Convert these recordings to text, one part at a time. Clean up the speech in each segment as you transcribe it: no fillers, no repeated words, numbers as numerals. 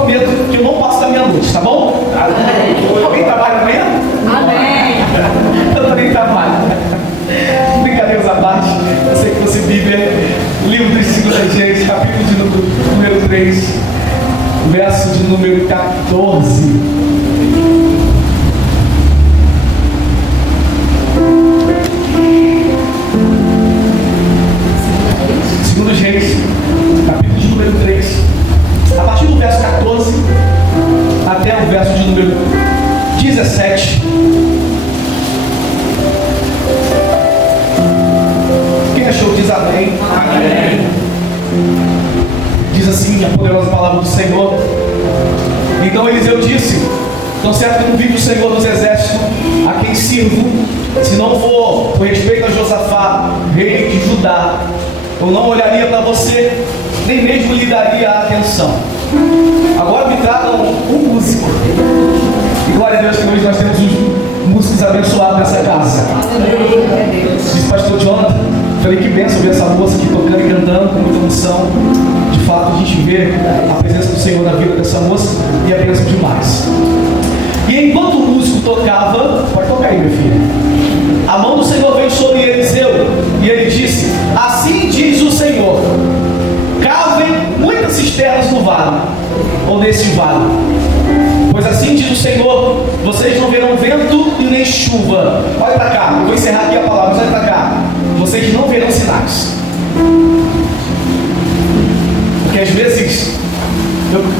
prometo que eu não passo da meia-noite, tá bom? Amém. Alguém trabalha amanhã? Amém. Eu também trabalho. Brincadeiras à parte, eu sei que você vive livro dos 5 Reis, capítulo de número 3, verso de número 14. Segundo Reis, capítulo de número 3, a partir do verso 14 até o verso de número 17. Quem achou diz amém. Amém. Diz assim a poderosa palavra do Senhor. Então Eliseu disse: tão certo como vive o Senhor dos exércitos, a quem sirvo, se não for por respeito a Josafá, rei de Judá, eu não olharia para você, nem mesmo lhe daria atenção. Agora me tragam um músico. E glória a Deus que hoje nós temos uns músicos abençoados nessa casa. Diz o pastor Jonathan, falei que benção ver essa moça aqui tocando e cantando com muita unção. De fato, a gente vê a presença do Senhor na vida dessa moça e é benção demais. E enquanto o músico tocava, pode tocar aí, meu filho, a mão do Senhor veio sobre Eliseu e ele disse: assim diz o Senhor, cavem muitas cisternas no vale, ou nesse vale, pois assim diz o Senhor, vocês não verão vento e nem chuva. Olha para cá, eu vou encerrar aqui a palavra, mas olha para cá, vocês não verão sinais. Porque às vezes,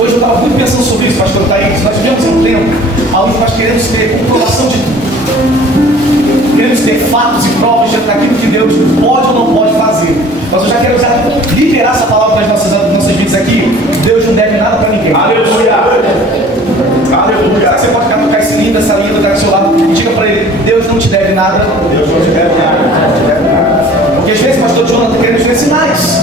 hoje eu estava muito pensando sobre isso, pastor Thaís. Nós vivemos um tempo onde nós queremos ter comprovação de tudo, queremos ter fatos e provas daquilo que Deus pode ou não pode fazer. Mas eu já quero liberar essa palavra nas nossas vidas aqui. Deus não deve nada para ninguém. Aleluia! Aleluia! Você pode tocar essa linda está do seu lado e diga para ele: Deus não te deve nada. Deus não te deve nada. Porque às vezes, pastor Jonathan, queremos ver sinais.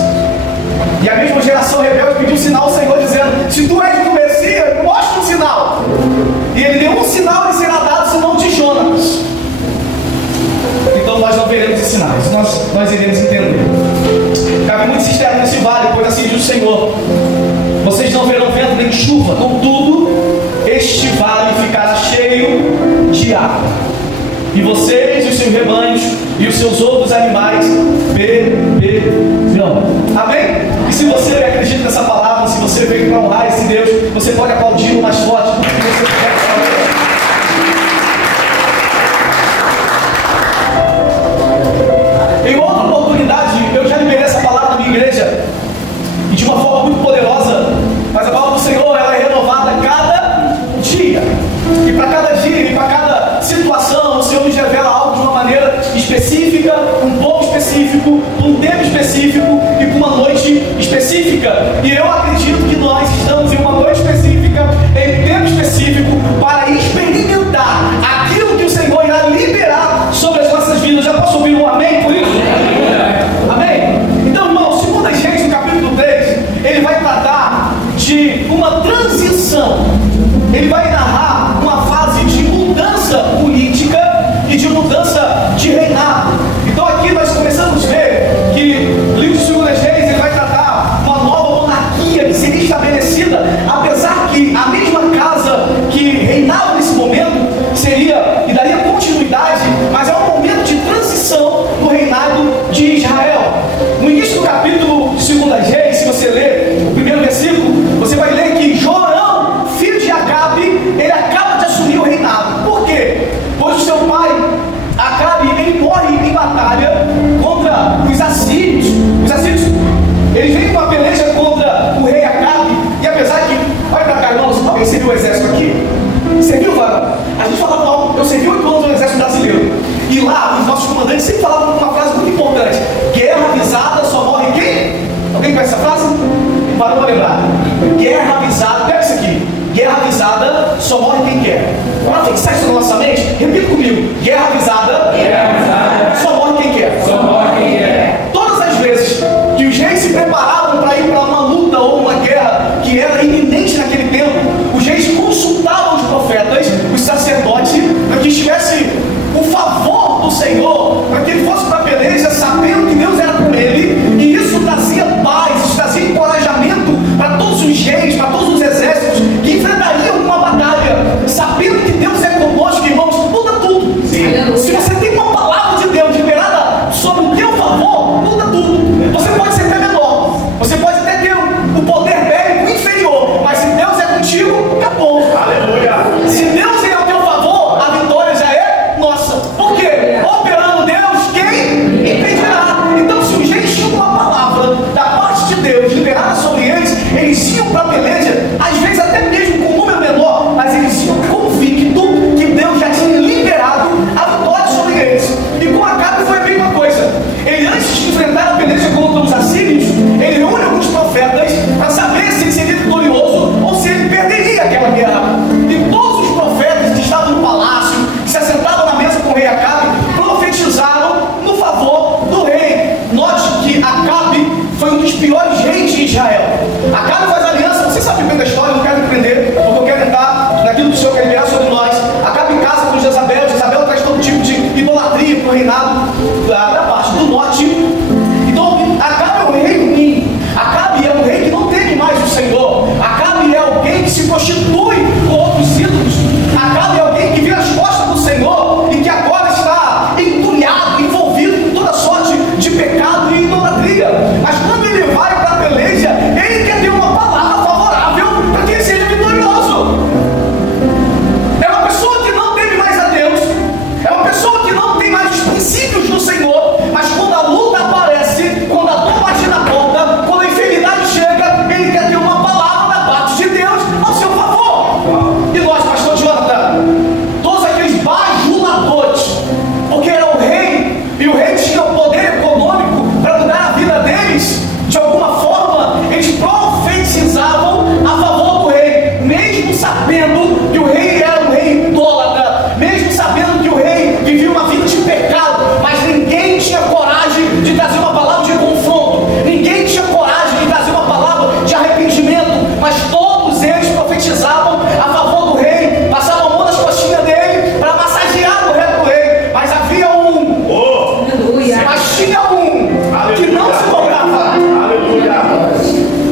E a mesma geração rebelde pediu um sinal ao Senhor, dizendo: se tu és do Messias, mostra um sinal. E ele deu um sinal e será dado, senão de Jonas. Então nós não veremos esses sinais, nós iremos entender. Cabe muito cisterna nesse vale, pois assim diz o Senhor: vocês não verão vento nem chuva, contudo, este vale ficará cheio de água, e vocês e os seus rebanhos e os seus outros animais beberão. Amém? E se você acredita nessa palavra, se você veio para honrar esse Deus, você pode aplaudir o mais forte do que você puder. Em outra oportunidade, eu já liberei essa palavra na minha igreja, e de uma forma muito poderosa, mas a palavra do Senhor ela é renovada cada dia, e para cada dia, e para cada situação, o Senhor nos revela algo de uma maneira específica, um pouco específico, um tempo específico e com uma noite específica. E eu acredito que nós estamos em uma noite específica, em tempo específico, para experimentar aquilo que o Senhor irá liberar sobre as nossas vidas. Já posso ouvir um amém por isso? Amém? Então, irmão, segundo as Reis, no capítulo 3, ele vai tratar de uma transição. Ele vai narrar uma fase de mudança política e de mudança de reinado. Então aqui nós começamos a ver que o livro de 2 Reis ele vai tratar uma nova monarquia que seria estabelecida, apesar que a mesma casa que reinava nesse momento seria e daria continuidade, mas é um momento de transição no reinado de Israel. No início do capítulo de 2 Reis, se você ler o primeiro versículo, você vai ler que Jorão, filho de Acabe, ele acaba de assumir o reinado. Por quê? Pois o seu pai Acabe, ele morre em batalha contra os assírios. Os assírios, eles vêm com uma peleja contra o rei Acabe. E apesar que, olha pra cá, irmãos, alguém serviu o exército aqui? Serviu, varão? A gente fala, eu servi 8 anos no exército brasileiro. E lá, os nossos comandantes sempre falavam uma frase muito importante: guerra avisada só morre quem? Alguém conhece essa frase? Varão vai lembrar. Guerra avisada, pega isso aqui. Guerra avisada só morre quem quer. Para fixar isso na nossa mente, repita comigo: guerra avisada só morre quem quer. Só morre quem quer. Todas as vezes que os reis se preparavam para ir para uma luta ou uma guerra que era iminente naquele tempo, os reis consultavam os profetas, os sacerdotes, para que estivesse o favor do Senhor, para que ele fosse para a peleja sabendo que Deus era com ele. E isso trazia paz, isso trazia encorajamento para todos os reis, para todos os exércitos. sabendo que o rei era um rei idólatra, mesmo sabendo que o rei vivia uma vida de pecado, mas ninguém tinha coragem de trazer uma palavra de confronto, ninguém tinha coragem de trazer uma palavra de arrependimento, mas todos eles profetizavam a favor do rei, passavam a mão nas costinhas dele para massagear o rei do rei, mas havia mas tinha um que não se dobrava.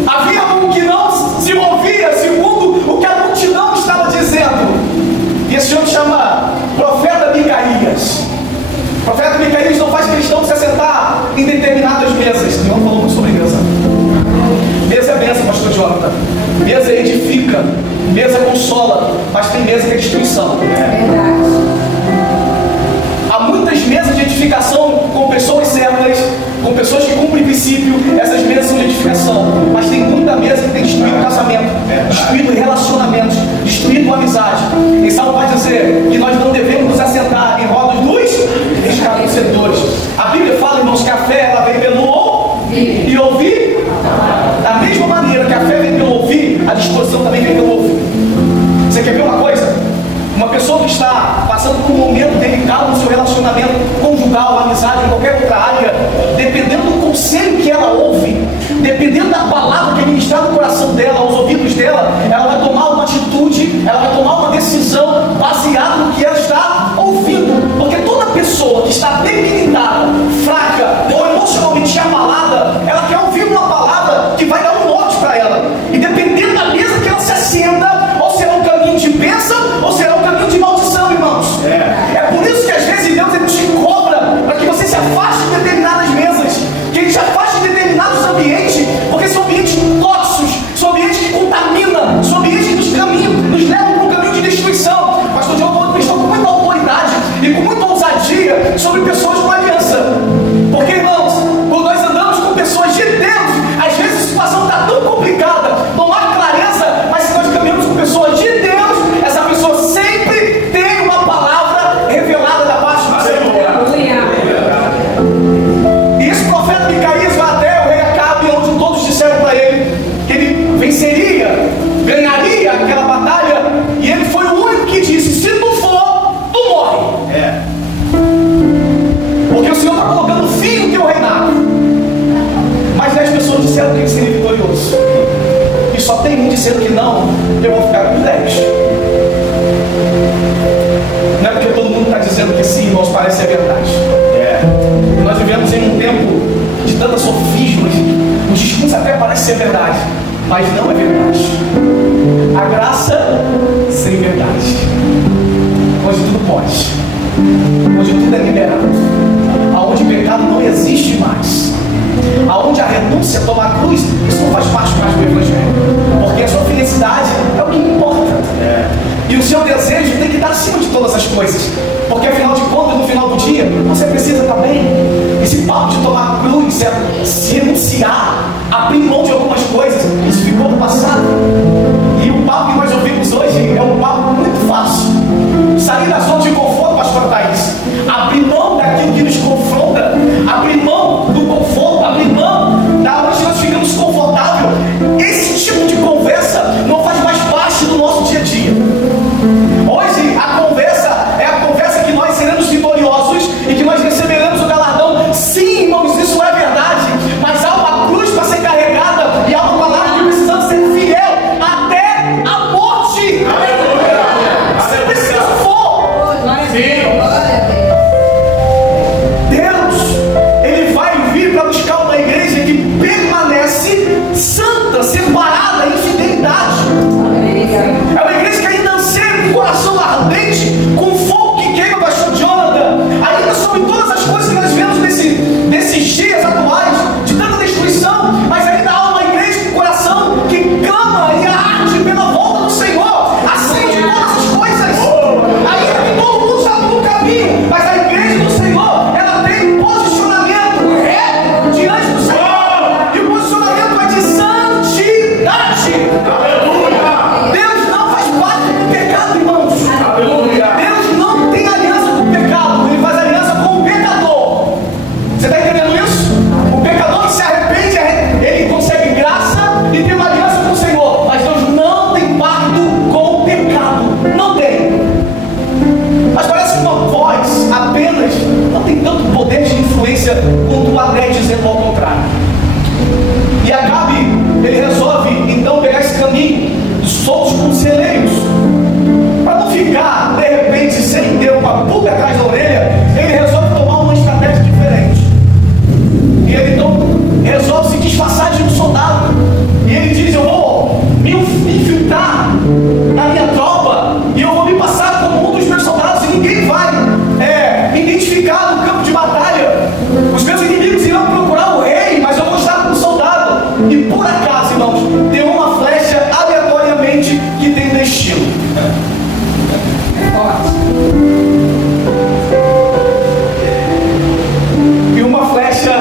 Havia um que não se movia segundo o que a multidão estava dizendo. E esse homem chama profeta Micaías. O profeta Micaías não faz questão de se assentar em determinadas mesas. Não falou muito sobre mesa. Mesa é benção, pastor Jonathan. Mesa edifica, mesa consola, mas tem mesa que é destruição. Há muitas mesas de edificação com pessoas certas, com pessoas que cumprem princípio. Essas mesas são de edificação, mas tem muita mesa que tem destruído o casamento, destruído relacionamentos, destruído a amizade. Em Salmo vai dizer que nós não devemos nos assentar em rodas dos escarnecedores. A Bíblia fala, irmãos, que a fé ela vem pelo ouvir e ouvir. Da mesma maneira que a fé vem pelo ouvir, a disposição também vem pelo ouvir. Você quer ver uma coisa? Uma pessoa que está passando por um momento delicado no seu relacionamento conjugal, amizade, em qualquer outra área, dependendo do conselho que ela ouve, dependendo da palavra que é ministrada no coração dela, aos ouvidos dela, ela vai tomar uma atitude, ela vai tomar uma decisão baseada no que ela está ouvindo. Porque toda pessoa que está debilitada, fraca ou emocionalmente abalada, ela quer ouvir uma palavra que vai dar um norte para ela. E dependendo da mesa que ela se assenta, ou será um caminho de bênção, ou será um caminho de maldição, irmãos. É por isso que às vezes Deus ele te cobra para que você se afaste de determinadas mesas, que Ele te afaste de determinados ambientes, porque são ambientes tóxicos, são ambientes que contaminam, são ambientes que nos levam para um caminho de destruição. Pastor Diogo prestou com muita autoridade e com muita ousadia sobre pessoas com aliança. Porque, irmãos, quando nós andamos com pessoas de Deus, às vezes a situação está tão complicada, não há clareza, mas se nós caminhamos com pessoas de Deus, essa pessoa sempre tem uma palavra revelada da parte do Senhor. E esse profeta Micaías vai até o rei Acabe, onde todos disseram para ele que ele venceria, ganharia aquela batalha, e ele foi o único que disse: se tu for, tu morre. Porque o Senhor está colocando fim no teu reinado. Mas 10 pessoas disseram que ele seria vitorioso, e só tem um dizendo que não, eu vou ficar com 10. Não é porque todo mundo está dizendo que sim, irmãos, parece ser verdade. Nós vivemos em um tempo de tantas sofismas, os discursos até parecem ser verdade, mas não é verdade. A graça sem verdade, onde tudo pode, onde tudo é liberado, aonde o pecado não existe mais, aonde a renúncia, tomar a cruz, isso não faz parte mais do Evangelho, porque a sua felicidade é o que importa. E o seu desejo tem que estar acima de todas as coisas, porque afinal de contas, no final do dia, você precisa estar bem. Esse papo de tomar a cruz, se renunciar, abrir mão de algumas coisas, isso ficou no passado. E o papo que nós ouvimos hoje é um papo muito fácil. Sair da zona de conforto, pastor Thaís, abrir mão daquilo que nos confronta, abrir mão do conforto, abrir mão da onde nós ficamos confortáveis. Esse tipo de conversa não faz E uma flecha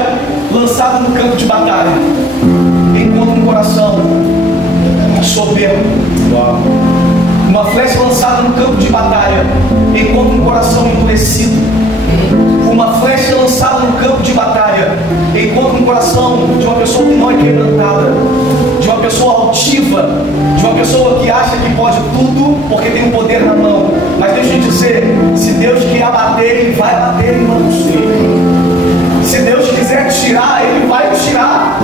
lançada no campo de batalha encontra um coração soberbo. Uma flecha lançada no campo de batalha encontra um coração endurecido. Uma flecha lançada no campo de batalha encontra um coração de uma pessoa que não é quebrantada, de uma pessoa altiva, de uma pessoa que acha que pode tudo porque tem um poder na mão. Mas deixa eu dizer, se Deus quer abater, Ele vai abater, irmãos. Se Deus quiser tirar, Ele vai tirar.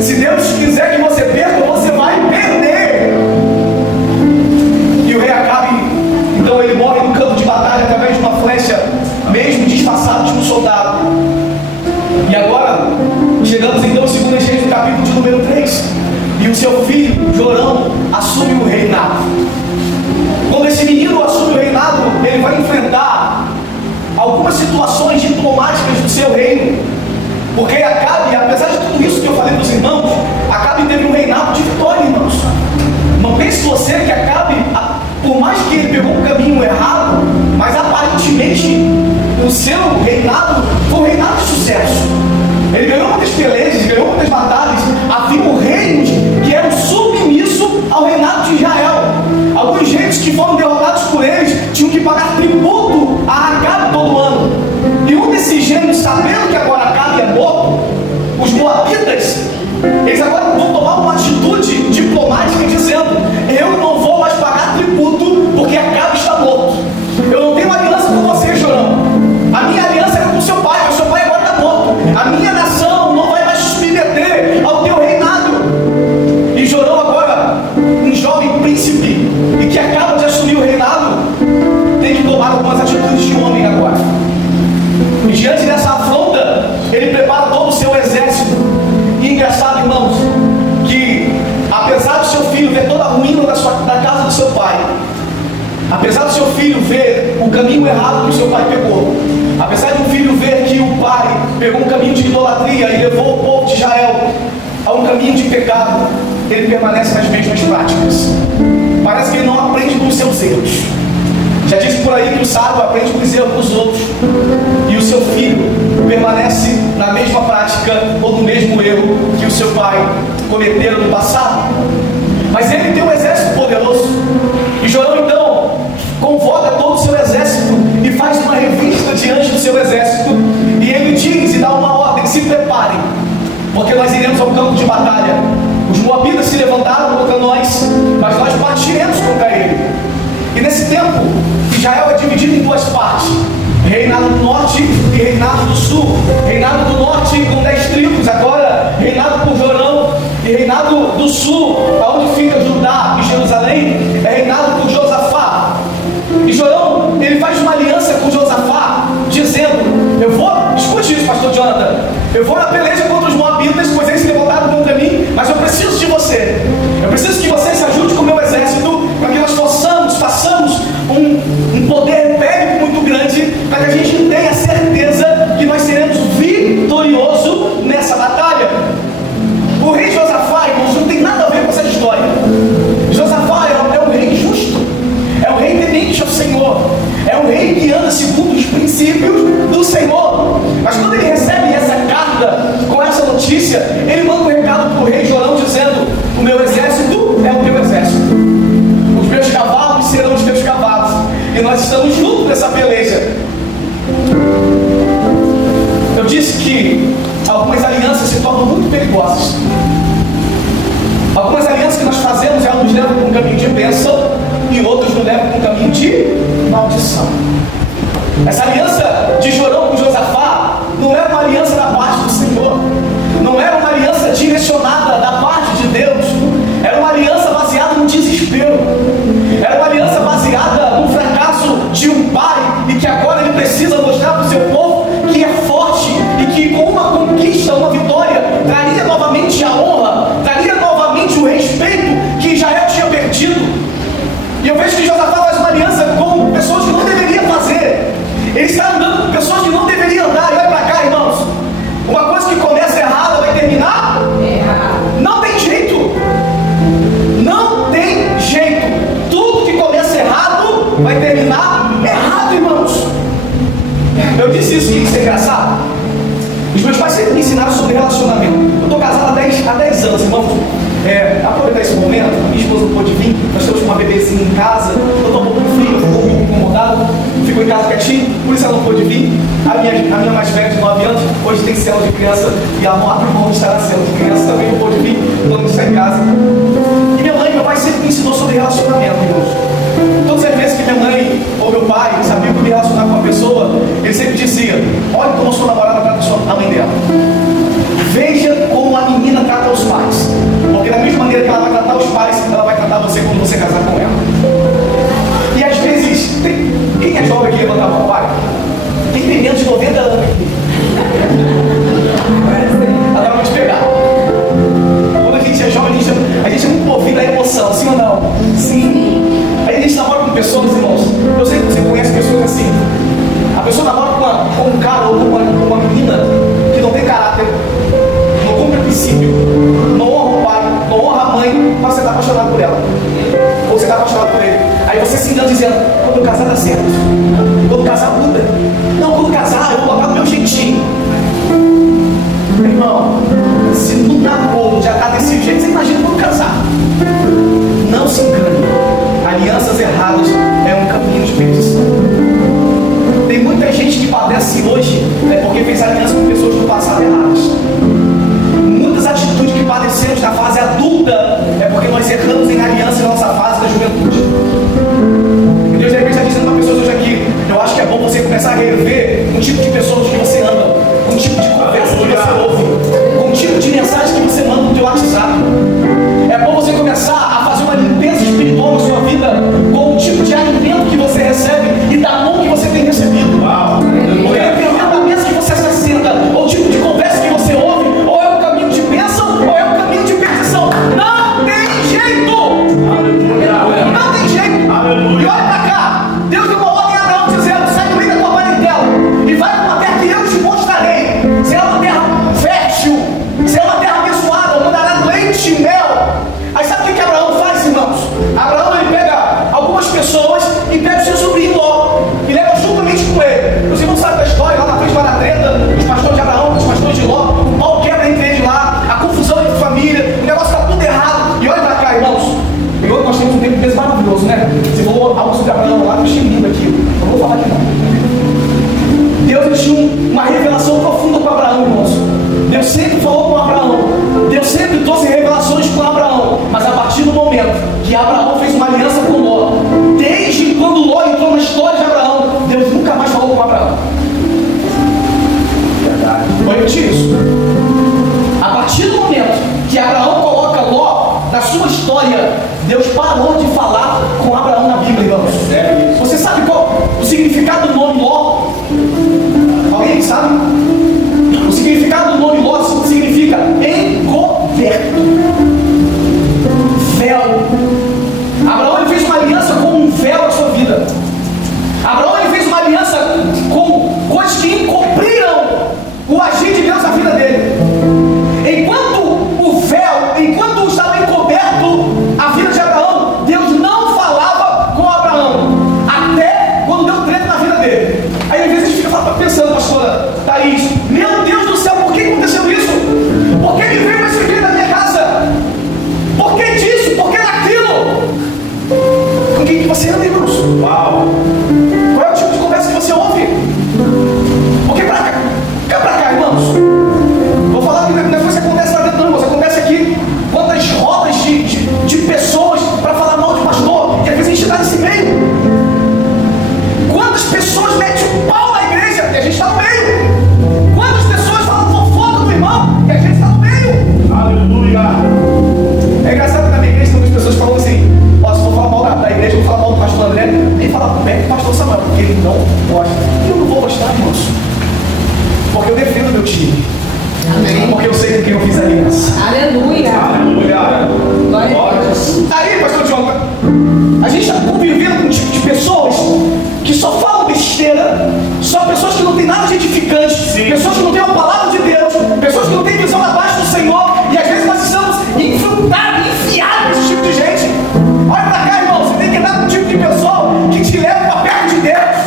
Se Deus quiser que você perca, você vai perder. E o rei Acabe, então ele morre no campo de batalha através de uma flecha, mesmo disfarçado de um soldado. E agora, chegamos então ao 2 Reis, no capítulo de número 3. E o seu filho, Jorão, assume o reinado. Quando esse menino assume o reinado, ele vai enfrentar algumas situações diplomáticas do seu reino. Porque Acabe, apesar de tudo isso que eu falei para os irmãos, Acabe teve um reinado de vitória, irmãos. Não pense você que Acabe, por mais que ele pegou um caminho errado, mas aparentemente o seu reinado foi um reinado de sucesso. Ele ganhou muitas pelejas, ganhou muitas batalhas. Havia reinos que eram submissos ao reinado de Israel. Alguns reinos que foram derrotados por eles tinham que pagar tributo a Acabe todo ano. E um desses reinos, sabendo que agora Acabe é morto, os moabitas, eles agora vão tomar uma atitude diplomática dizendo: eu não vou mais pagar tributo porque Acabe está morto. Eu não tenho aliança com você, Jorão. A minha aliança era com seu pai, mas seu pai agora está morto. A minha nação não vai mais se submeter ao teu reinado. E Jorão agora, um jovem príncipe, e que acaba de assumir o reinado, tem que tomar algumas atitudes de homem agora. E diante dessa afronta, ele prepara todo o seu exército. E engraçado, irmãos, que apesar do seu filho ver toda a ruína da casa do seu pai, apesar do seu filho ver o caminho errado que o seu pai pegou, apesar de um filho ver que o pai pegou um caminho de idolatria e levou o povo de Israel a um caminho de pecado, ele permanece nas mesmas práticas. Parece que ele não aprende com os seus erros. Já disse por aí que o sábio aprende com os erros dos outros. E o seu filho permanece na mesma prática ou no mesmo erro que o seu pai cometeu no passado. Mas ele tem um exército poderoso. E Jorão então convoca todo o seu exército e faz uma revista diante do seu exército. E ele diz e dá uma ordem: se preparem, porque nós iremos ao campo de batalha. Os moabitas se levantaram contra nós, mas nós partiremos contra ele. E nesse tempo, Israel é dividido em duas partes: reinado do norte e reinado do sul. Reinado do norte com 10 tribos, agora reinado por Jorão. E reinado do sul, aonde fica Judá e Jerusalém, é reinado por Josafá. E Jorão, ele faz uma aliança com Josafá, dizendo: eu vou, escute isso, pastor Jonathan, eu vou na peleja contra os moabitas, pois eles se levantaram contra mim, mas eu preciso de você. Eu preciso que você se ajude com o meu exército, para que nós façamos um poder bélico muito grande, para que a gente tenha certeza que nós seremos vitoriosos nessa batalha. O rei Josafá, irmãos, não tem nada a ver com essa história. Josafá é um rei justo, é um rei temente ao Senhor, é um rei que anda segundo os princípios do Senhor. Mas quando ele recebe essa carta com essa notícia, ele manda um recado para o rei Jorão dizendo: o meu exército é o teu exército, os meus cavalos serão os teus cavalos, e nós estamos juntos nessa peleja. Eu disse que algumas alianças se tornam muito perigosas. Algumas alianças que nós fazemos, elas nos levam para um caminho de bênção, e outras nos levam para um caminho de maldição. Essa aliança de Jorão com Josafá não era uma aliança da parte do Senhor, não era uma aliança direcionada da parte de Deus, era uma aliança baseada no desespero, era uma aliança baseada no fracasso de um pai, e que agora ele precisa mostrar para o seu povo que é forte, e que com uma conquista, uma vitória, traria novamente a honra, traria novamente o respeito que Israel tinha perdido. E eu vejo que Josafá faz uma aliança com pessoas que não deveriam fazer. Ele está andando com pessoas que não deveriam andar. E olha para cá, irmãos, uma coisa que começa errada vai terminar errado. Não tem jeito. Não tem jeito. Tudo que começa errado vai terminar Errado, irmãos. Eu disse isso é engraçado. Os meus pais sempre me ensinaram sobre relacionamento. Eu estou casado há 10 anos, irmãos. Aproveitar esse momento, minha esposa não pôde vir, nós temos uma bebezinha em casa, eu estou um pouco frio, eu fico um pouco incomodado, fico em casa quietinho, por isso ela não pôde vir. A minha mais velha de 9 anos, hoje tem célula de criança, e a abre mão de estar na célula de criança, também não pôde vir, todo mundo está em casa. E minha mãe e meu pai sempre me ensinou sobre relacionamento, irmãos. Todas as vezes que minha mãe ou meu pai sabiam me relacionar com uma pessoa, ele sempre dizia: olha como a sua namorada trata a mãe dela. Veja como a menina trata os pais. Porque da mesma maneira que ela vai tratar os pais, ela vai tratar você quando você casar com ela. E às vezes, quem é jovem aqui levanta a mão, pai? Quem tem menos de 90 anos aqui? Ela vai te pegar. Quando a gente é jovem, a gente é muito movido à emoção, sim ou não? Sim. Aí a gente namora com pessoas, irmãos. Eu sei que você conhece pessoas assim. A pessoa namora com um cara ou com uma menina que não tem caráter, não cumpre o princípio, não honra o pai, não honra a mãe, mas você está apaixonado por ela. Ou você está apaixonado por ele. Aí você se engana dizendo: quando eu casar dá certo. Quando casar muda. Não, quando casar eu vou botar do meu jeitinho. Irmão, se no namoro já está desse jeito, você imagina quando casar. Não se engane. Alianças erradas é um caminho de perdição. Tem muita gente que padece hoje porque fez aliança com pessoas do passado erradas. Muitas atitudes que padecemos na fase adulta é porque nós erramos em aliança na nossa fase da juventude. E Deus de repente está dizendo para pessoas hoje aqui: eu acho que é bom você começar a rever um tipo de pessoas que você anda, um tipo de conversa que você ouve, um tipo de mensagem que você manda no teu WhatsApp. É bom você começar a fazer uma limpeza espiritual na sua vida com o tipo de alimento que você recebe e da mão que você tem recebido. Porque dependendo da mesa que você se assenta, ou o tipo de conversa que você ouve, ou é um caminho de bênção, ou é um caminho de perdição. Não tem jeito! Não tem jeito! E olha pra cá, Deus deu uma ordem a Abraão dizendo: sai do meio da tua parentela e vai para uma terra que eu te mostrarei. Será uma terra fértil, será uma terra abençoada, mandará leite e mel. Aí sabe o que Abraão faz, irmãos? Abraão, ele pega algumas pessoas e pega o seu sobrinho Ló e leva juntamente com ele. Os irmãos sabem da história, lá na frente vai na treta, os pastores de Abraão, os pastores de Ló, o pau quebra entre eles lá, a confusão entre família, o negócio está tudo errado. E olha pra cá, irmãos, e hoje nós temos um tempo mesmo maravilhoso, né? Você falou algo sobre Abraão lá, eu achei lindo aqui. Eu vou falar aqui não. Deus tinha uma revelação profunda com Abraão, irmãos. Deus sempre falou com Abraão. Deus sempre trouxe revelações com Abraão. Mas a partir do momento que Abraão fez uma aliança com Ló, desde quando Ló entrou na história de Abraão, Deus nunca mais falou com Abraão. Verdade. Vou repetir isso. A partir do momento que Abraão coloca Ló na sua história, Deus parou de falar com Abraão na Bíblia, irmãos. Você sabe qual o significado do nome Ló? Alguém sabe? O significado do nome Ló significa encoberto, véu. Abraão, ele fez uma aliança com um véu na sua vida. Abraão, ele fez uma aliança com coisas que encobriram o agir de Deus na vida dele. Enquanto o véu, enquanto estava encoberto a vida de Abraão, Deus não falava com Abraão, até quando deu treta na vida dele. Aí às vezes a gente fica pensando, pastora Thaís, meu Deus do céu, por que aconteceu isso? Por que ele veio para esse filho da minha casa? Por que disso? Por que daquilo? Com quem que você anda, irmãos? Uau! Qual é o tipo de conversa que você ouve? Porque pra cá, irmãos, vou falar que depois acontece lá dentro, não, irmãos, acontece aqui quantas rodas de pessoas para falar mal de pastor, e às vezes a gente está nesse meio. Quantas pessoas metem o pau na igreja e a gente está no meio? Quantas pessoas falam fofoca do irmão e a gente está no meio? Aleluia! É engraçado que na minha igreja tem muitas pessoas falando assim: ó, se for falar mal da igreja, eu vou falar mal do pastor André, nem falar bem do pastor Samuel, porque ele não gosta. E eu não vou gostar, irmãos, porque eu defendo meu time. Amém. Porque eu sei com quem eu fiz aliança. Aleluia! Aleluia! Glória a Deus. Aí, pastor João, a gente está convivendo com um tipo de pessoas que só falam besteira, só pessoas que não têm nada de edificante, pessoas que não têm a palavra de Deus, pessoas que não têm visão abaixo do Senhor, e às vezes nós estamos infiltrados, enfiados nesse tipo de gente. Olha pra cá, irmão, você tem que andar com um tipo de pessoa que te leva para perto de Deus.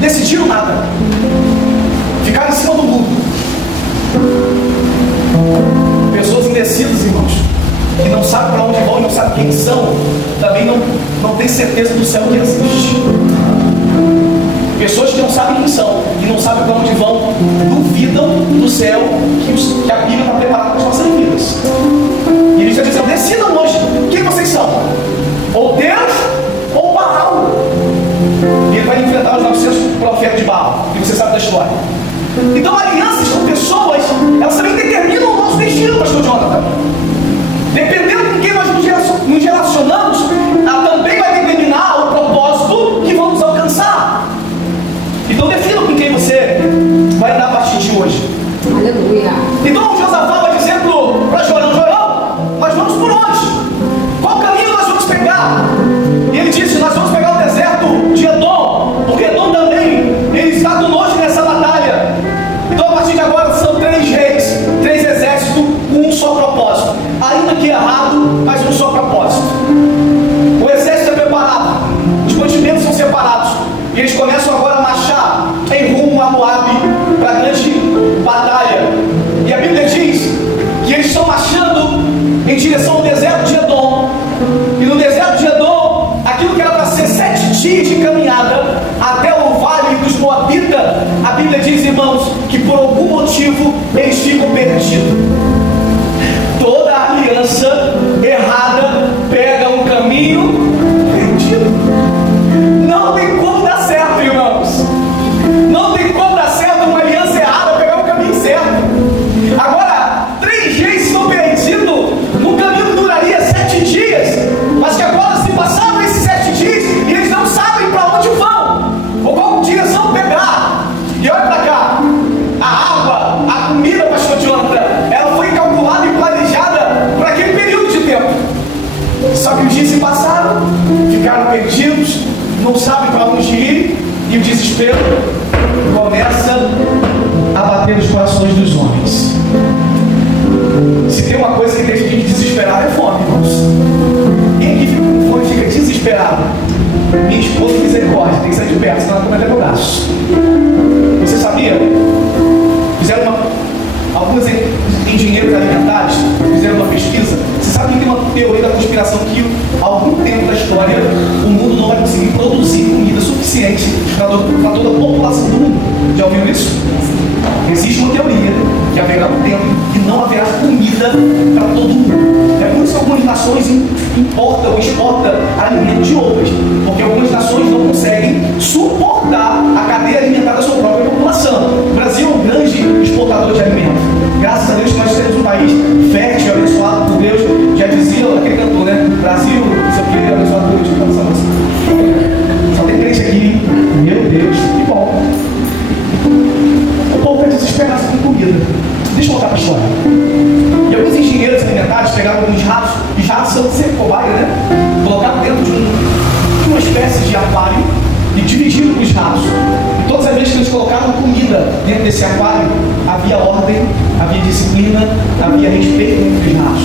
decidiram nada. Ficaram em cima do muro. Pessoas indecisas, irmãos, que não sabem para onde vão e não sabem quem são, também não têm certeza do céu que existe. Pessoas que não sabem quem são e não sabem para onde vão, duvidam do céu que a Bíblia está preparada para as nossas vidas. E ele está dizendo: decidam hoje quem vocês são, ou Deus ou Baal. E ele vai enfrentar os 900 profetas de Baal, que você sabe da história. Então, alianças com pessoas, elas também determinam o nosso destino, pastor Jonathan. Dependendo com quem nós nos relacionamos, ela também vai determinar o propósito que vamos alcançar. Então, defina com quem você vai andar a partir de hoje. Aleluia. Então, Josafá vai dizer para Jorão: Jorão, nós vamos por onde? Qual caminho nós vamos pegar? E ele disse: nós vamos pegar o deserto de Edom, porque Edom também ele está conosco nessa batalha. Então, a partir de agora, são 3 reis, 3 exércitos, com um só propósito. Ainda que errado, mas um só propósito. O exército é preparado, os mantimentos são separados, e eles começam agora a marchar em rumo a Moabe, para a grande batalha. E a Bíblia diz que eles estão marchando em direção ao deserto de Edom. E no deserto de Edom, aquilo que era para ser 7 dias de caminhada até o vale dos Moabitas, a Bíblia diz, irmãos, que por algum motivo eles ficam perdidos. Toda aliança errada pega um caminho perdido. Não tem como dar certo, irmãos. Não tem como dar certo uma aliança errada pegar o caminho certo. Agora, 3 reis estão perdidos num caminho que duraria 7 dias, mas que agora se passaram esses 7 dias e eles não sabem para onde vão ou qual direção pegar. E olha para cá, a água, a comida, pastor Jonathan, ela foi calculada e planejada por aquele período de tempo. Só que os dias se passaram, ficaram perdidos, não sabem para onde ir, e o desespero começa a bater nos corações dos homens. Se tem uma coisa que deixa a gente desesperado, é fome, irmãos. Quem aqui fica com fome fica desesperado? Minha esposa, misericórdia, tem que sair de perto, senão ela come até meu braço. Você sabia? Fizeram alguns engenheiros alimentares fizeram uma pesquisa. Você sabe que tem uma teoria da conspiração que há algum tempo da história o mundo não vai conseguir produzir comida suficiente para toda a população do mundo. Já ouviu isso? Existe uma teoria que haverá um tempo que não haverá comida para todo mundo. É por isso que algumas nações importam ou exportam alimentos de outras, porque algumas nações não conseguem suportar a cadeia alimentar da sua própria população. O Brasil é um grande exportador de alimentos. Graças a Deus nós temos um país fértil, abençoado por Deus. Já dizia aquele cantor, né? Brasil, não sei o que, abençoado por Deus. Só tem crente aqui. Meu Deus, que bom. O povo está desesperado com comida. Deixa eu voltar para a história. E alguns engenheiros alimentares pegaram alguns ratos, e ratos são sempre cobaia, né? Colocaram dentro de uma espécie de aquário e dividiram os ratos. E todas as vezes que eles colocaram comida dentro desse aquário, havia ordem, havia disciplina, havia respeito entre os ratos.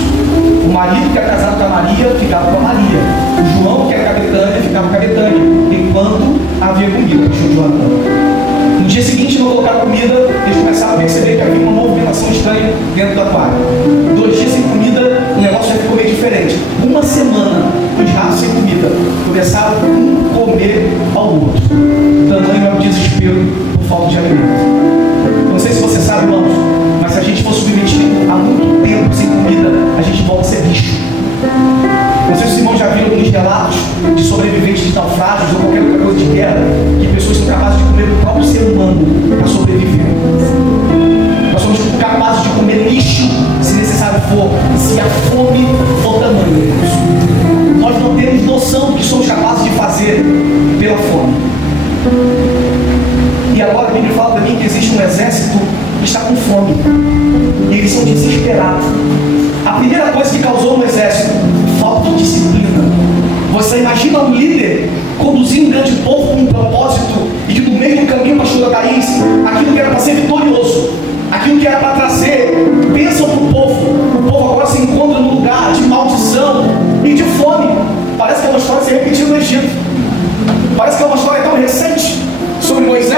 O marido que era casado com a Maria ficava com a Maria. O João, que era com a Betânia, ficava com a Betânia, enquanto havia comida. No dia seguinte, não colocaram comida, eles começaram a perceber que havia uma movimentação estranha dentro do aquário. 2 dias sem comida, o negócio já ficou meio diferente. 1 semana, os ratos sem comida começaram um comer ao outro. Tamanho é o desespero por falta de alimento. Não sei se você sabe, irmãos, mas se a gente for submetido há muito tempo sem comida, a gente volta a ser bicho. Não sei se os irmãos já viram alguns relatos de sobreviventes de naufrágios ou qualquer outra coisa de guerra, que pessoas são capazes de comer o próprio ser humano para sobreviver. Nós somos capazes de comer lixo, se necessário for, se a fome for tamanho. Nós não temos noção do que somos capazes de fazer pela fome. E agora a Bíblia fala também que existe um exército que está com fome. E eles são desesperados. A primeira coisa que causou no exército, falta de disciplina. Você imagina um líder conduzindo um grande povo com um propósito, e que no meio do caminho, pastora Thaís, aquilo que era para ser vitorioso, aquilo que era para trazer bênção para o povo agora se encontra num lugar de maldição e de fome. Parece que é uma história que se repetiu no Egito. Parece que é uma história tão recente sobre Moisés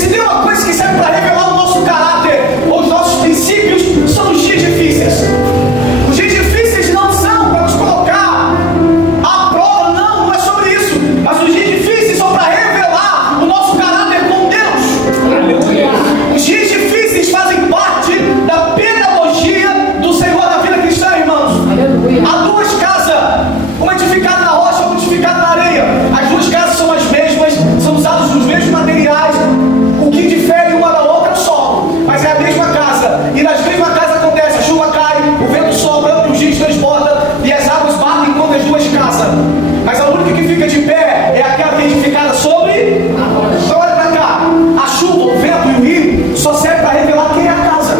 se tem uma coisa que serve para revelar o nosso caráter ou os nossos princípios, são os dias difíceis. Os dias difíceis não são para nos colocar à prova, não é sobre isso. Mas os dias difíceis são para revelar o nosso caráter com Deus. Aleluia. Os dias difíceis fazem parte da pedagogia do Senhor na vida cristã, irmãos. Aleluia. Há duas casas, uma edificada na rocha, outra edificada na areia. As duas casas são as mesmas, são usados os mesmos materiais. O que difere uma da outra é o solo, mas é a mesma casa. E nas mesmas casas acontece: a chuva cai, o vento sopra, os rios transbordam e as águas batem contra as duas casas. Mas a única que fica de pé é aquela que é edificada sobre. Então olha para cá: a chuva, o vento e o rio só serve para revelar quem é a casa.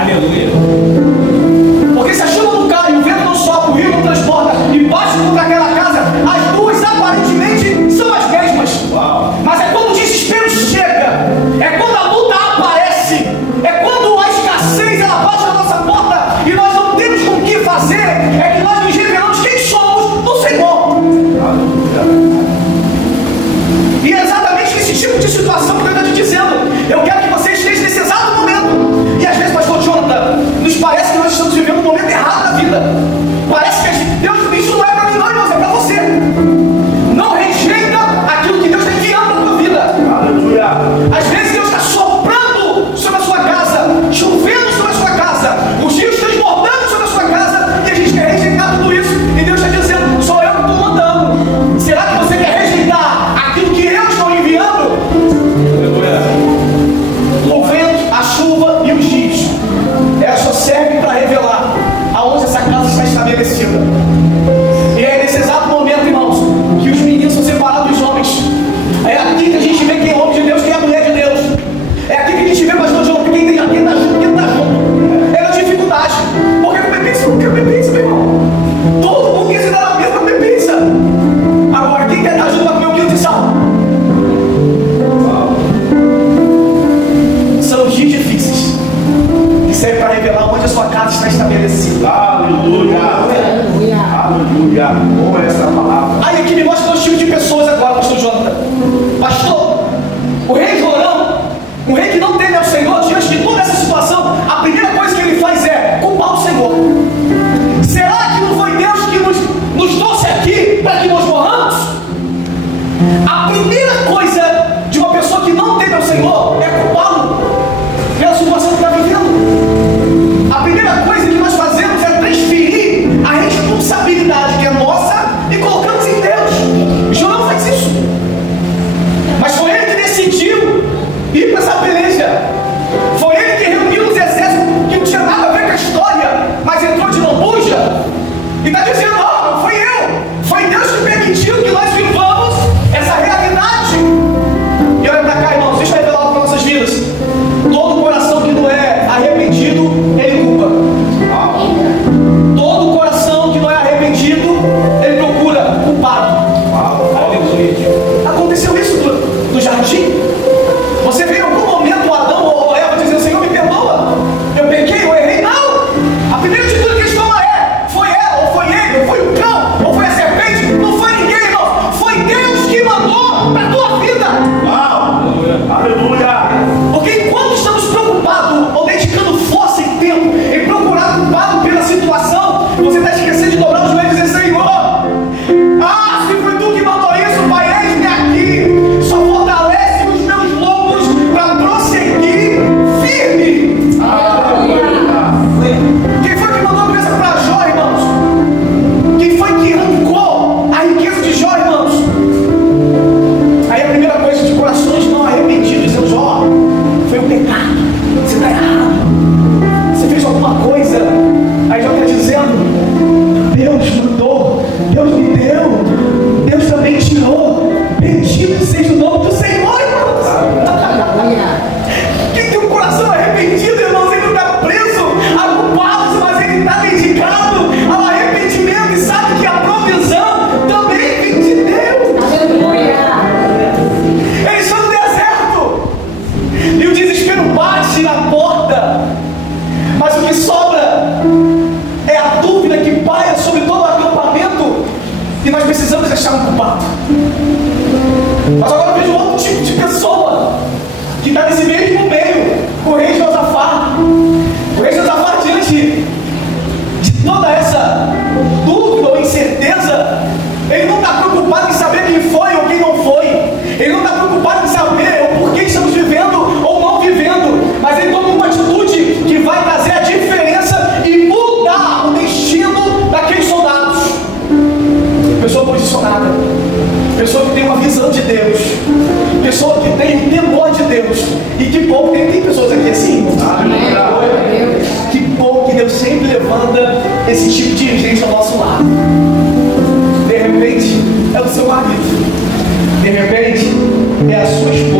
Aleluia. Porque se a chuva não cai, o vento não sopra, o rio não transporta e bate contra aquela casa, as duas aparentemente são as mesmas. Mas é quando o desespero chega, é quando a luta aparece, é quando a escassez ela bate na nossa porta e nós não temos com o que fazer, é que nós nos revelamos quem somos no Senhor. E é exatamente esse tipo de situação que Deus está te dizendo. Eu quero que você esteja nesse exato momento. E às vezes, pastor Jonathan, nos parece que nós estamos vivendo um momento errado da vida. Parece que Deus, isso não é para mim, não, irmãos, é para você. Não rejeita aquilo que Deus está enviando na tua vida. Aleluia. Às vezes Deus está soprando sobre a sua casa, chovendo sobre a sua casa, os rios transbordando sobre a sua casa, e a gente quer rejeitar tudo isso. E Deus está dizendo: sou eu que estou mandando. Será que você quer rejeitar aquilo que eu estou enviando? Aleluia. O vento, a chuva e os rios, ela só serve para revelar aonde essa casa está estabelecida. E é nesse exato momento, irmãos, que os meninos são separados dos homens. É aqui que a gente vê quem é o homem de Deus, quem é a mulher de Deus.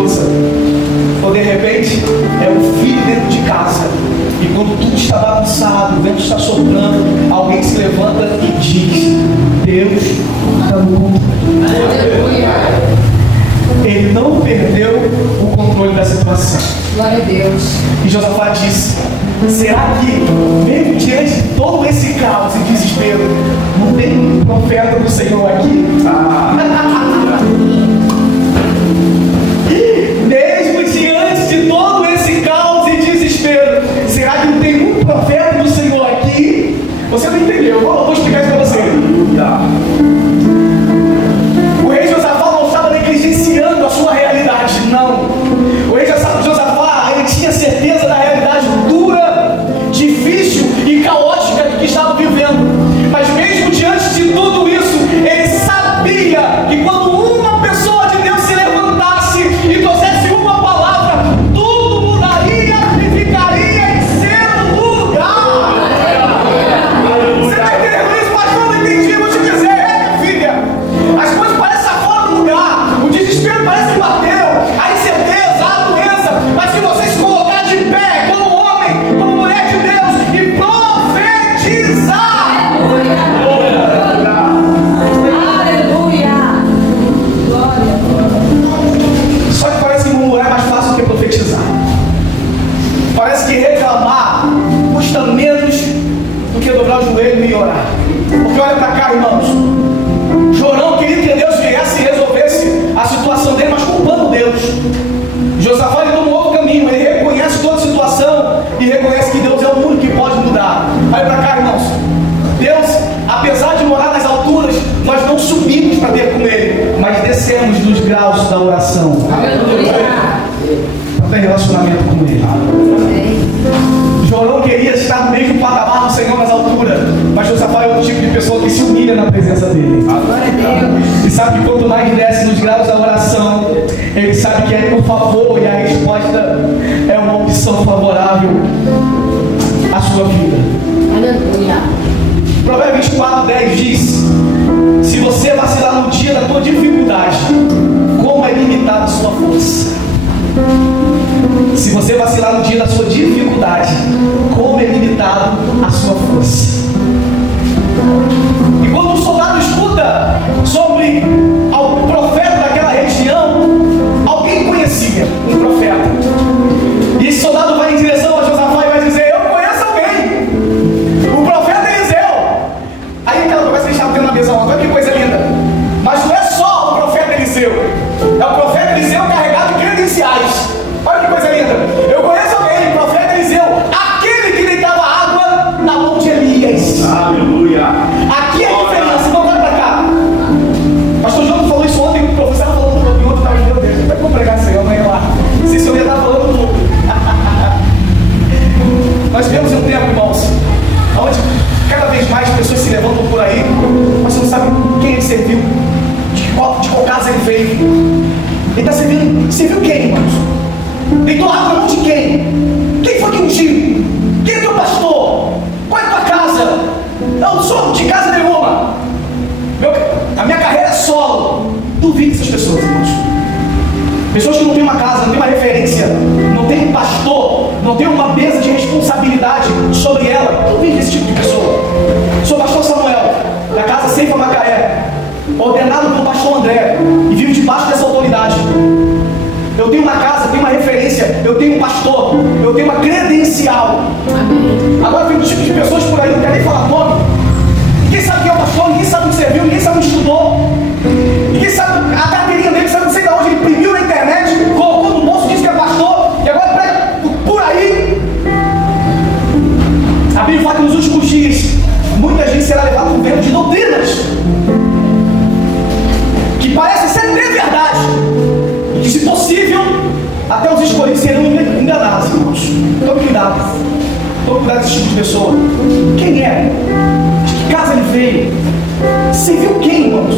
esposa. Ou de repente é um filho dentro de casa. E quando tudo está bagunçado, o vento está soprando, alguém se levanta e diz: Deus está no controle. Ele não perdeu o controle da situação. Glória a Deus. E Josafá disse: será que, mesmo diante de todo esse caos e desespero, não tem um profeta do Senhor aqui? Mesmo diante de todo esse caos e desespero, será que não tem um profeta do Senhor aqui? Você não entendeu? Eu vou explicar isso para você. O rei Josafá não estava negligenciando a sua realidade, não. O rei Josafá, ele tinha certeza da realidade dura, difícil e caótica do que estava vivendo. Mas mesmo diante de tudo isso, ele sabia que quando uma pessoa de Deus se levantasse e trouxesse uma palavra, tudo mudaria e ficaria em seu lugar. Você está entendendo isso, pastor? Não entendi, vou te dizer, minha filha. As coisas parecem fora do lugar, o desespero parece que bateu, a incerteza, a doença, mas se você se colocar de pé como homem, como mulher de Deus e profetizar, Aleluia. Glória. só que parece que murmurar é mais fácil do que profetizar. Parece que reclamar custa menos do que dobrar o joelho e orar. Porque olha para cá, irmãos, Jorão queria que Deus viesse e resolvesse a situação dele, mas culpando Deus. Josafá, ele tomou outro caminho, ele reconhece toda a situação e reconhece que Deus é o único que pode mudar. Olha para cá, irmãos, Deus, apesar de morar nas alturas, nós não subimos para ter com Ele, mas descemos nos graus da oração para ter relacionamento com Ele. Jorão queria estar no mesmo patamar do Senhor nas alturas, mas Josafá é o tipo de pessoa que se humilha na presença dele. E sabe que quanto mais desce nos graus da oração, ele sabe que é por favor e a resposta é uma opção favorável à sua vida. Aleluia. Provérbios 24:10 diz: se você vacilar no dia da tua dificuldade, como é limitada a sua força. Se você vacilar no dia da sua dificuldade, como é limitado a sua força. E quando o soldado escuta sobre o profeta daquela região, alguém conhecia um profeta. E esse soldado vai em direção a Josafá e vai dizer: eu conheço alguém, o profeta Eliseu. Aí aquela conversa que a gente estava tendo na mesa ontem, olha que coisa linda. Mas não é só o profeta Eliseu, é o profeta Eliseu carregado de credenciais. Olha que coisa linda. Eu conheço alguém, o profeta Eliseu, aquele que deitava água na mão de Elias. Aleluia. Aqui é a diferença. Então olha para cá. Pastor João falou isso ontem, o professor estava falando para o outro, estava meu Deus, como é que eu vou pregar isso aí amanhã lá? Se isso eu ia estar falando tudo. Nós vivemos um tempo, irmãos, onde cada vez mais pessoas se levantam por aí, mas você não sabe quem ele serviu, de qual casa ele veio. Ele está serviu quem, irmãos? Deitou água na mão de quem? Quem foi que ungiu? Quem é teu pastor? Qual é a tua casa? Eu não sou de casa nenhuma. A minha carreira é solo. Duvide dessas pessoas, irmãos. Pessoas que não têm uma casa, não têm uma referência, não têm um pastor, não têm uma mesa de responsabilidade sobre ela. Duvide desse tipo de pessoa. Sou pastor Samuel, da casa Ceifa Macaé, ordenado pelo pastor André, e vivo debaixo dessa autoridade. Eu tenho uma casa, tenho uma referência, eu tenho um pastor, eu tenho uma credencial. Agora tem um tipo de pessoas por aí, não quer nem falar nome. Ninguém sabe quem é o pastor, ninguém sabe onde serviu, ninguém sabe onde estudou. Ninguém sabe a carteirinha dele, sabe não sei de onde ele imprimiu na internet, colocou no bolso, disse que é pastor, e agora prega por aí. A Bíblia fala que nos últimos dias, muita gente será levada por vento de doutrinas que parecem ser de verdade. E que, se possível, até os escolhidos serão enganados, irmãos. Tome cuidado. Tome cuidado desse tipo de pessoa. Quem é? De que casa ele veio? Você viu quem, irmãos?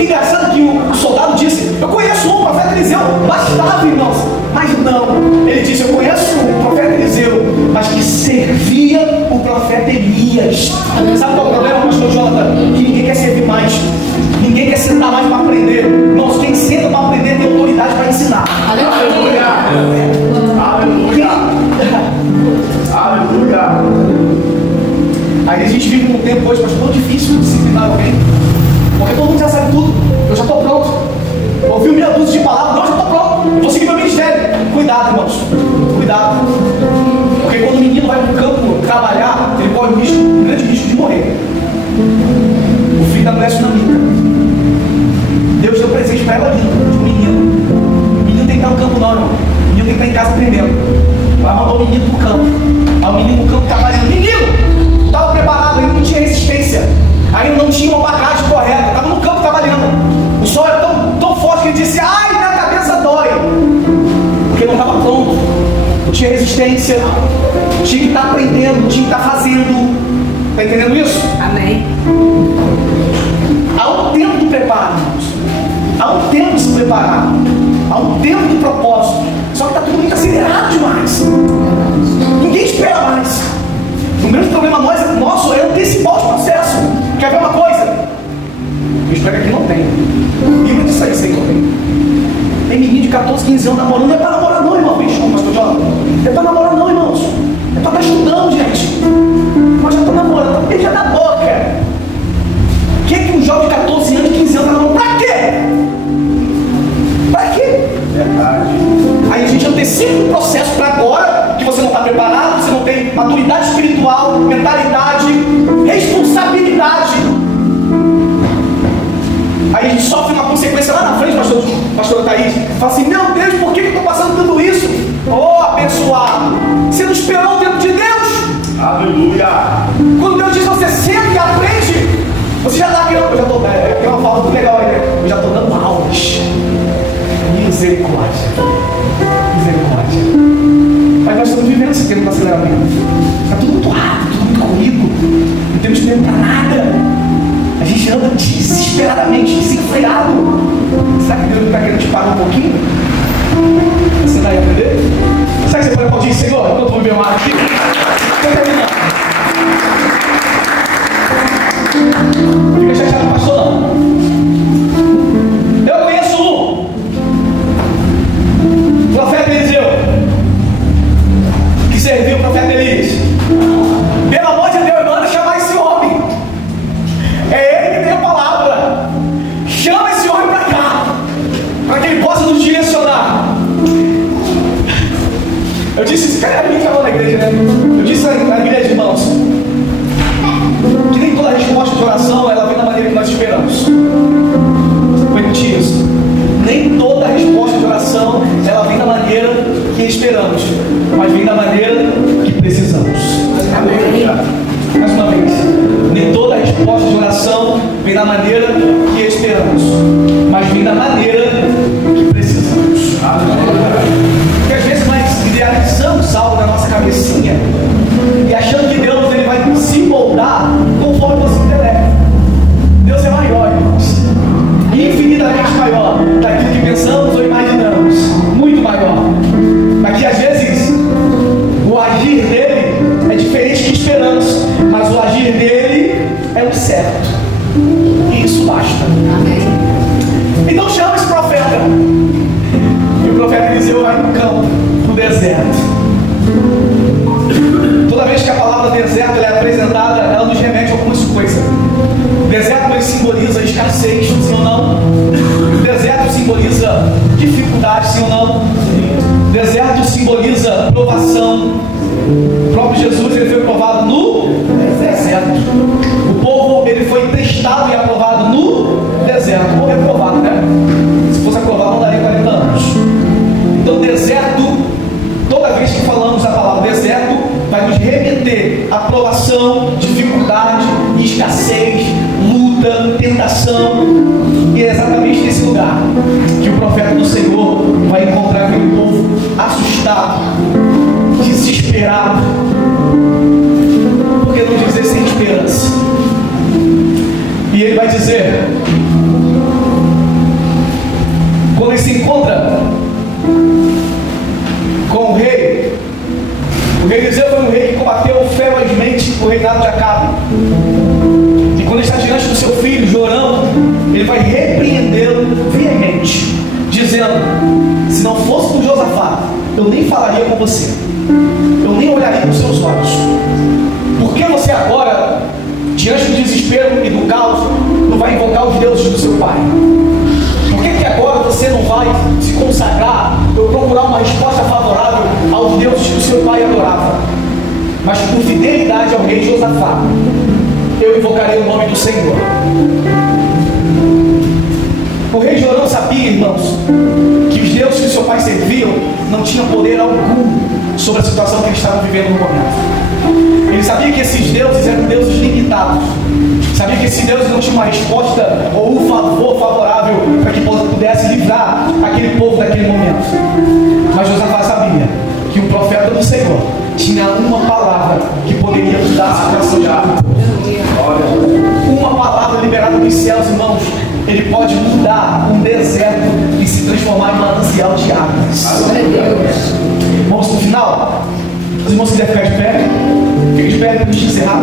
Engraçado que o soldado disse: eu conheço um, o profeta Eliseu. Bastava, irmãos. Mas não. Ele disse: eu conheço o profeta Eliseu, mas que servia o profeta Elias. Sabe qual é o problema, pastor Jonathan? Que ninguém quer servir mais. Ninguém quer sentar mais para aprender. Irmãos, quem senta para aprender tem autoridade para ensinar. Aleluia. difícil disciplinar alguém, porque todo mundo já sabe tudo. Eu já estou pronto. Ouviu meia dúzia de palavras, não, eu já estou pronto. Eu vou seguir meu ministério. Cuidado, irmãos. Cuidado. Porque quando o menino vai para o campo trabalhar, ele corre um grande risco de morrer. O filho da mulher sunamita. Deus deu presente para ela ali, de um menino. O menino tem que estar no campo não, irmão. O menino tem que estar em casa aprendendo. Ela mandou o menino para o campo. Aí o menino no campo trabalhando. Menino! Estava preparado, ainda não tinha resistência. Ainda não tinha uma bagagem correta. Estava no campo trabalhando. O sol era tão forte que ele disse, ai, minha cabeça dói. Porque não estava pronto. Não tinha resistência. Tinha que estar aprendendo, tinha que estar fazendo. Está entendendo isso? Amém. Há um tempo de preparo, irmãos. Há um tempo de se preparar. Há um tempo de propósito. Só que está tudo muito acelerado demais. Ninguém espera mais. O grande problema nosso é antecipar os processos. Quer ver uma coisa? Eu espero que aqui não tem. Bíblia disso aí, sei que não tem. Tem menino de 14, 15 anos namorando. Não é para namorar não, irmão. Bicho, pastor Jonathan. Não é para namorar não, irmãos. É para estar estudando, gente. Mas já está namorando, está beijando a boca. O que é que um jovem de 14 anos, 15 anos está namorando? Para quê? Para quê? Verdade. Aí a gente antecipa o processo para agora, que você não está preparado, você não tem maturidade espiritual, mentalidade, responsabilidade. Aí a gente sofre uma consequência lá na frente, pastor Thaís. Fala assim, meu Deus, por que eu estou passando tudo isso? Oh, abençoado. Você não esperou o tempo de Deus? Aleluia. Quando Deus diz você senta e aprende, você já está aqui. Eu já estou, tem uma fala muito legal aí, né? Eu já estou dando aulas. Misericórdia. Misericórdia. Mas nós estamos vivendo esse tempo de aceleramento. Está tudo muito rápido, tudo muito corrido. Não temos tempo para nada. A gente anda desesperadamente, desenfreado. Será que Deus não está querendo te parar um pouquinho? Você vai aprender? Será que você pode aplaudir, Senhor? Enquanto eu vou beber uma água aqui? Estou terminando. Fica chateado, pastor, não. Eu conheço um. O profeta Eliseu, que serviu o profeta Elias. Pelo amor de Deus, manda chamar esse homem. É ele que tem a palavra. Chama esse homem para cá, para que ele possa nos direcionar. Eu disse, cadê alguém que falou na igreja, né? Eu disse na igreja, irmãos, que nem toda resposta de oração ela vem da maneira que nós esperamos. Vou repetir isso. Nem toda resposta de oração ela vem da maneira que esperamos, mas vem da maneira que precisamos. Amém. Mais uma vez. Nem toda resposta de oração vem da maneira que esperamos, mas vem da maneira que precisamos. Porque às vezes nós idealizamos algo na nossa cabecinha e achando que Deus ele vai se moldar conforme o nosso intelecto. Deus é maior, irmãos. Infinitamente maior daquilo que pensamos ou imaginamos. Muito maior. Mas que às vezes o agir dele é diferente do que esperamos, mas o agir dele é o certo. E isso basta. Amém. Então chama esse profeta. E o profeta Eliseu vai no campo, no deserto. Toda vez que a palavra deserto ela é apresentada, ela nos remete a algumas coisas. O deserto ele simboliza escassez, sim ou não? O deserto simboliza dificuldade, sim ou não? O deserto simboliza provação. O próprio Jesus ele foi provado no deserto. O povo ele foi testado e aprovado no deserto. O povo é provado, né? Se fosse aprovado não daria 40 anos. Então deserto, toda vez que falamos a palavra deserto, vai nos remeter a provação, dificuldade, escassez, luta, tentação. E é exatamente nesse lugar que o profeta do Senhor vai encontrar aquele povo assustado, desesperado, por que não dizer sem esperança? E ele vai dizer, quando ele se encontra com o rei Eliseu foi um rei que combateu ferozmente o reinado de Acabe. E quando ele está diante do seu filho, Jorão, ele vai repreendê-lo veemente, dizendo, se não fosse por Josafá, eu nem falaria com você, eu nem olharia com seus olhos. Por que você agora, diante do desespero e para invocar os deuses do seu pai? Por que agora você não vai se consagrar ou procurar uma resposta favorável aos deuses que o seu pai adorava? Mas por fidelidade ao rei Josafá, eu invocarei o nome do Senhor. O rei Jorão sabia, irmãos, que os deuses que o seu pai serviam não tinham poder algum sobre a situação que eles estavam vivendo no momento. Ele sabia que esses deuses eram deuses limitados. Sabia que esses deuses não tinham uma resposta ou um favor favorável para que pudesse livrar aquele povo daquele momento. Mas Josafá sabia que o profeta do Senhor tinha uma palavra que poderia mudar a situação de água. Uma palavra liberada dos céus, irmãos, ele pode mudar um deserto e se transformar em manancial de águas. Vamos pro final? Os irmãos quiserem ficar de pé, fique de pé para a gente encerrar.